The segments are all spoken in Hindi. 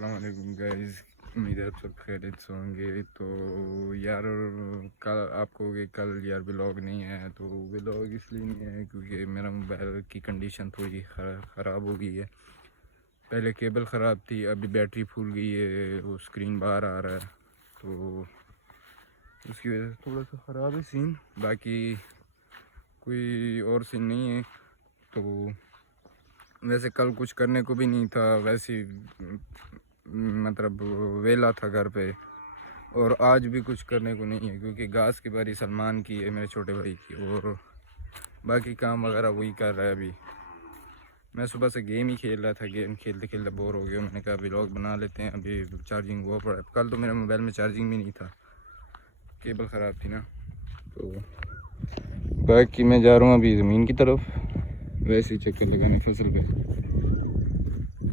अस्सलामुअलैकुम गाइस, उम्मीद है आप सब खैरियत से होंगे। तो यार कल आपको कि कल यार व्लॉग नहीं है, तो व्लॉग इसलिए नहीं है क्योंकि मेरा मोबाइल की कंडीशन थोड़ी ख़राब हो गई है। पहले केबल ख़राब थी, अभी बैटरी फूल गई है, वो स्क्रीन बाहर आ रहा है, तो उसकी वजह से थोड़ा सा ख़राब है सीन। बाकी कोई और सीन नहीं है। तो वैसे कल कुछ करने को भी नहीं था, वैसे मतलब वेला था घर पे, और आज भी कुछ करने को नहीं है क्योंकि घास की बारी सलमान की है, मेरे छोटे भाई की, और बाकी काम वगैरह वही कर रहा है। अभी मैं सुबह से गेम ही खेल रहा था, गेम खेलते खेलते बोर हो गया। मैंने कहा व्लॉग बना लेते हैं, अभी चार्जिंग हुआ पड़ा है। कल तो मेरे मोबाइल में चार्जिंग भी नहीं था, केबल ख़राब थी ना। तो बाकी मैं जा रहा हूँ अभी ज़मीन की तरफ, वैसे ही चक्कर लगाने फसल पे।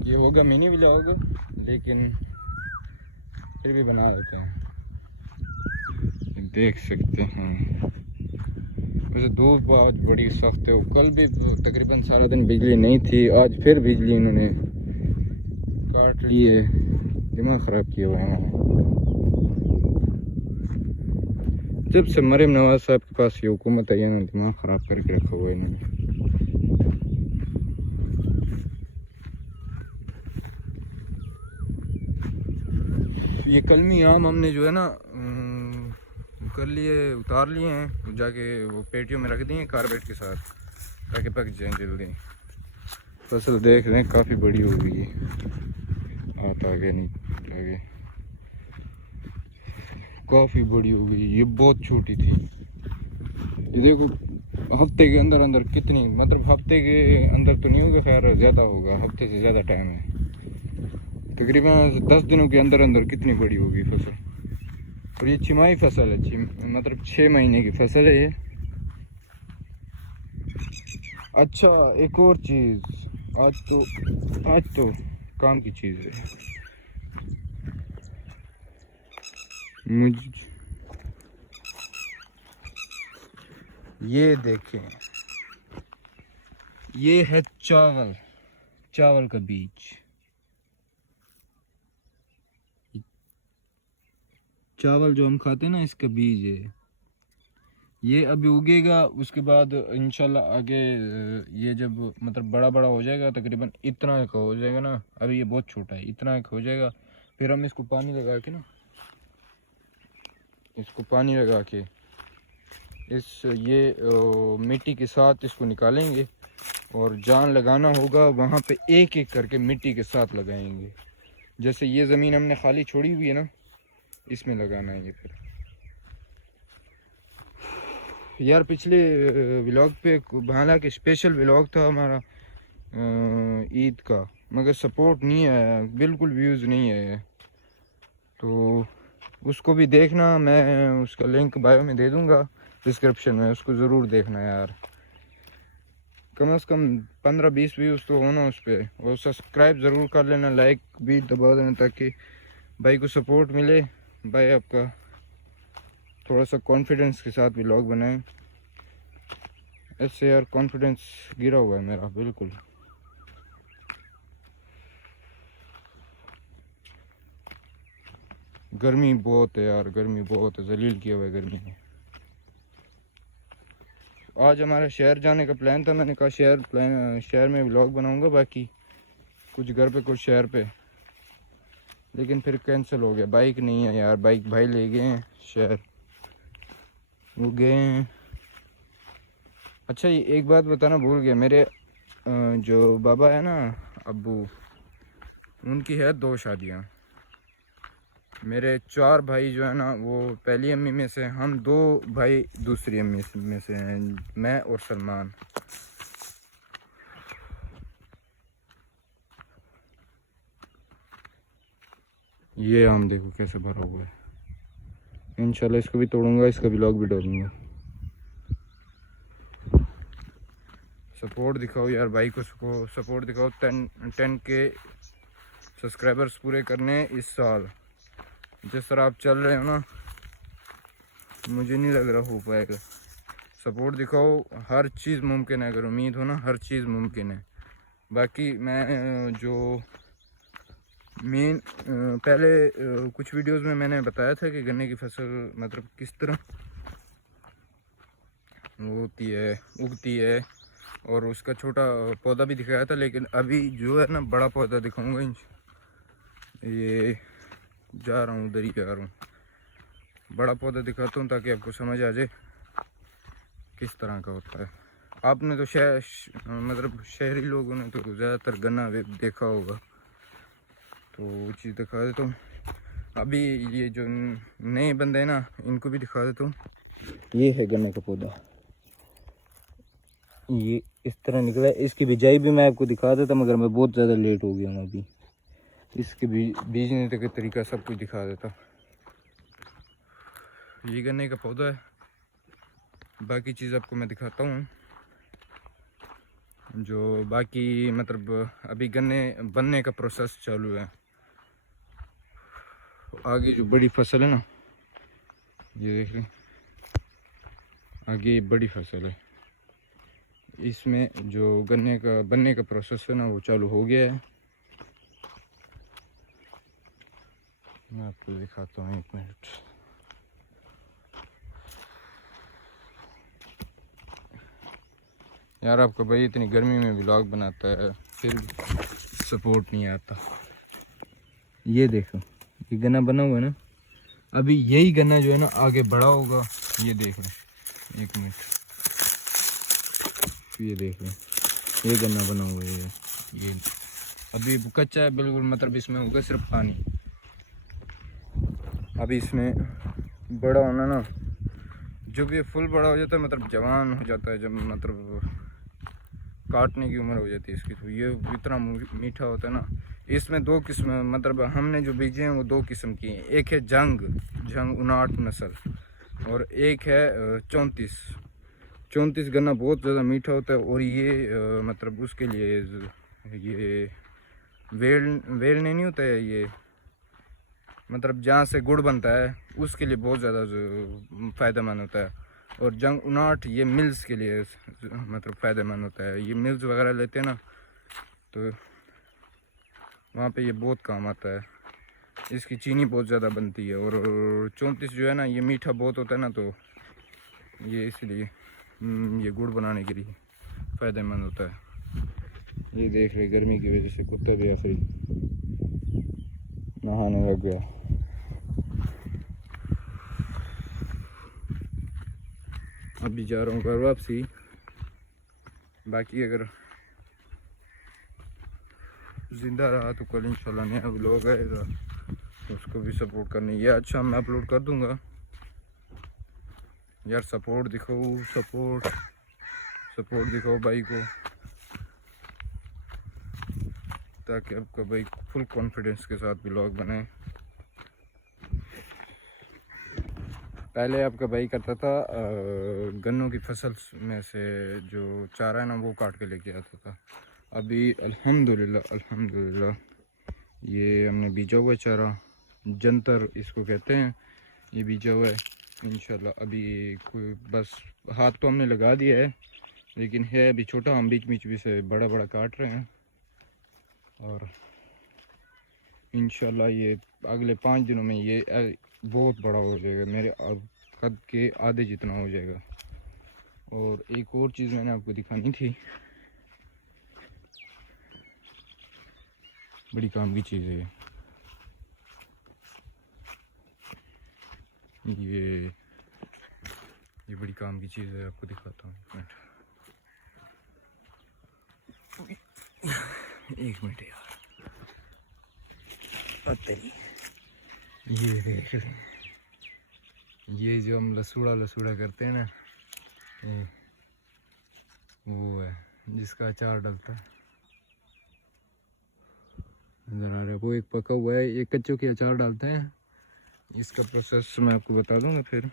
ये होगा मिनी व्लॉग, लेकिन फिर भी बना देते हैं। देख सकते हैं वैसे धूप बहुत बड़ी सख्त है। कल भी तकरीबन सारा दिन बिजली नहीं थी, आज फिर बिजली इन्होंने काट ली है। दिमाग ख़राब किया हुआ है इन्होंने। जब से मरीम नवाज साहब के पास ये हुकूमत है, इन्होंने दिमाग ख़राब करके रखा हुआ है इन्होंने। ये कलमी आम हमने जो है ना कर लिए, उतार लिए हैं, जाके वो पेटियों में रख दिए कारबेट के साथ, ताकि पक जाए जल्दी। फसल देख रहे हैं काफ़ी बड़ी हो गई है, आता आगे नहीं आगे, काफ़ी बड़ी हो गई। ये बहुत छोटी थी, ये देखो हफ्ते के अंदर अंदर कितनी, मतलब हफ्ते के अंदर तो नहीं होगा, खैर ज़्यादा होगा, हफ्ते से ज़्यादा टाइम है। तकरीबन 10 दिनों के अंदर अंदर कितनी बड़ी होगी फसल। और ये छिमाही फसल है, मतलब 6 महीने की फसल है ये। अच्छा एक और चीज़, आज तो काम की चीज़ है। मुझे ये देखें, ये है चावल का बीज। चावल जो हम खाते हैं ना, इसका बीज है ये। अभी उगेगा, उसके बाद इंशाल्लाह आगे ये जब मतलब बड़ा बड़ा हो जाएगा, तकरीबन इतना का हो जाएगा ना, अभी ये बहुत छोटा है, इतना हो जाएगा। फिर हम इसको पानी लगा के ना, इसको पानी लगा के मिट्टी के साथ इसको निकालेंगे, और जान लगाना होगा वहाँ पे, एक एक करके मिट्टी के साथ लगाएंगे। जैसे ये ज़मीन हमने खाली छोड़ी हुई है ना, इसमें लगाना है ये। फिर यार पिछले व्लॉग पे हालांकि स्पेशल व्लॉग था हमारा ईद का, मगर सपोर्ट नहीं आया, बिल्कुल व्यूज़ नहीं आए। तो उसको भी देखना, मैं उसका लिंक बायो में दे दूंगा, डिस्क्रिप्शन में, उसको ज़रूर देखना यार। कम से कम 15-20 व्यूज़ तो होना उस पर, और सब्सक्राइब ज़रूर कर लेना, लाइक भी दबा देना, ताकि भाई को सपोर्ट मिले, भाई आपका थोड़ा सा कॉन्फिडेंस के साथ व्लॉग बनाएं। ऐसे यार कॉन्फिडेंस गिरा हुआ है मेरा बिल्कुल। गर्मी बहुत है यार, गर्मी बहुत है, जलील किया हुआ है गर्मी ने। आज हमारा शहर जाने का प्लान था, मैंने कहा शहर में व्लॉग बनाऊंगा, बाकी कुछ घर पे कुछ शहर पे, लेकिन फिर कैंसिल हो गया। बाइक नहीं है यार, बाइक भाई ले गए हैं शहर, वो गए हैं। अच्छा ये एक बात बताना भूल गया, मेरे जो बाबा है ना, अब्बू, उनकी है 2 शादियाँ। मेरे 4 भाई जो है ना, वो पहली अम्मी में से, हम 2 भाई दूसरी अम्मी में से हैं, मैं और सलमान। ये आम देखो कैसे भरा हुआ है, इंशाल्लाह इसको भी तोड़ूंगा, इसका व्लॉग भी डालूंगा। सपोर्ट दिखाओ यार भाई को, सपोर्ट दिखाओ। 10 के सब्सक्राइबर्स पूरे करने इस साल। जिस तरह आप चल रहे हो ना, मुझे नहीं लग रहा हो पाएगा। सपोर्ट दिखाओ, हर चीज़ मुमकिन है, अगर उम्मीद हो ना, हर चीज़ मुमकिन है। बाकी मैं जो मेन पहले कुछ वीडियोस में मैंने बताया था कि गन्ने की फसल मतलब किस तरह वो होती है, उगती है, और उसका छोटा पौधा भी दिखाया था। लेकिन अभी जो है ना बड़ा पौधा दिखाऊंगा। ये जा रहा हूँ, उधर ही जा रहा हूँ, बड़ा पौधा दिखाता हूँ ताकि आपको समझ आ जाए किस तरह का होता है। आपने तो मतलब शहरी लोगों ने तो ज़्यादातर गन्ना देखा होगा, तो वो चीज़ दिखा देता हूँ। अभी ये जो नए बंदे हैं ना, इनको भी दिखा देता हूँ। ये है गन्ने का पौधा, ये इस तरह निकला है। इसकी बिजाई भी मैं आपको दिखा देता, मगर मैं बहुत ज़्यादा लेट हो गया हूँ। अभी इसके बीजने का तरीका सब कुछ दिखा देता। ये गन्ने का पौधा है, बाकी चीज़ आपको मैं दिखाता हूँ। जो बाकी मतलब अभी गन्ने बनने का प्रोसेस चालू है। आगे जो बड़ी फसल है ना, ये देख लें, आगे बड़ी फसल है, इसमें जो गन्ने का बनने का प्रोसेस है ना वो चालू हो गया है। मैं आपको दिखाता हूँ, 1 मिनट। यार आपका भाई इतनी गर्मी में व्लॉग बनाता है, फिर सपोर्ट नहीं आता। ये देखो, ये गन्ना बना हुआ है ना, अभी यही गन्ना जो है ना आगे बड़ा होगा। ये देख लो, 1 मिनट, ये देख लो, ये गन्ना बना हुआ है। ये अभी कच्चा है बिल्कुल, मतलब इसमें होगा सिर्फ पानी। अभी इसमें बड़ा होना ना, जब ये फुल बड़ा हो जाता है, मतलब जवान हो जाता है, जब मतलब काटने की उम्र हो जाती है इसकी, तो ये इतना मीठा होता है ना। इसमें 2 किस्म, मतलब हमने जो बीजे हैं वो 2 किस्म की हैं। एक है जंग 59 नस्ल, और एक है 34 गन्ना बहुत ज़्यादा मीठा होता है। और ये मतलब उसके लिए ये वेलने नहीं होता है, ये मतलब जहाँ से गुड़ बनता है उसके लिए बहुत ज़्यादा फ़ायदेमंद होता है। और जंग 59 ये मिल्स के लिए मतलब फ़ायदेमंद होता है। ये मिल्स वगैरह लेते हैं ना, तो वहाँ पे ये बहुत काम आता है। इसकी चीनी बहुत ज़्यादा बनती है। और 34 जो है ना, ये मीठा बहुत होता है ना, तो ये इसलिए ये गुड़ बनाने के लिए फ़ायदेमंद होता है। ये देख रहे, गर्मी की वजह से कुत्ता भी आखिरी नहाने लग गया। अभी जा रहा हूँ घर वापसी। बाकी अगर ज़िंदा रहा तो कल इंशाल्लाह नया व्लॉग आएगा, उसको भी सपोर्ट करनी। ये अच्छा मैं अपलोड कर दूंगा यार। सपोर्ट दिखाओ, सपोर्ट दिखाओ भाई को, ताकि आपका भाई फुल कॉन्फिडेंस के साथ व्लॉग बनाए। पहले आपका भाई करता था गन्नों की फसल में से जो चारा है ना वो काट के लेके आता था। अभी अल्हम्दुलिल्लाह ये हमने बीजा हुआ चारा, जंतर इसको कहते हैं, ये बीजा हुआ है। इंशाल्लाह अभी कोई बस हाथ तो हमने लगा दिया है, लेकिन है अभी छोटा। हम बीच बीच भी से बड़ा बड़ा काट रहे हैं, और इंशाल्लाह ये अगले 5 दिनों में ये बहुत बड़ा हो जाएगा, मेरे कद के आधे जितना हो जाएगा। और एक और चीज़ मैंने आपको दिखानी थी, बड़ी काम की चीज़ है ये बड़ी काम की चीज़ है, आपको दिखाता हूँ। 1 मिनट यार, पता नहीं। ये देख, ये जो हम लसूड़ा करते हैं ना, वो है जिसका अचार डलता है। नजर आ रहा है वो, एक पका हुआ है, एक कच्चों के अचार डालते हैं। इसका प्रोसेस मैं आपको बता दूंगा फिर।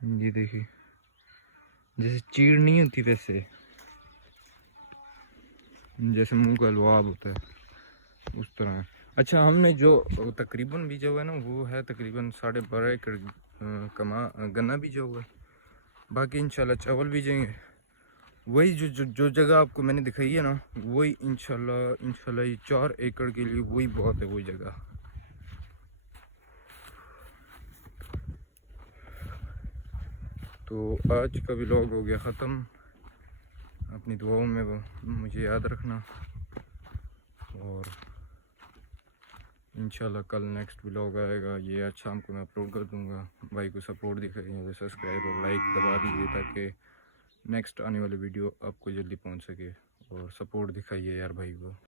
ये देखिए, जैसे चीड़ नहीं होती वैसे, जैसे मुंह का लुआब होता है उस तरह है। अच्छा, हमने जो तकरीबन बीजा हुआ है ना, वो है तकरीबन 12.5 एकड़ गन्ना बीजा हुआ है। बाकी इंशाल्लाह चावल बीजेंगे। वही जो जो जो जगह आपको मैंने दिखाई है ना, वही इंशाल्लाह ये 4 एकड़ के लिए वही बहुत है, वही जगह। तो आज का व्लॉग हो गया ख़त्म। अपनी दुआओं में मुझे याद रखना, और इंशाल्लाह कल नेक्स्ट व्लॉग आएगा। ये आज शाम को मैं अपलोड कर दूंगा। भाई को सपोर्ट दिखाइए, सब्सक्राइब और लाइक दबा दीजिए ताकि नेक्स्ट आने वाली वीडियो आपको जल्दी पहुंच सके, और सपोर्ट दिखाइए यार भाई को।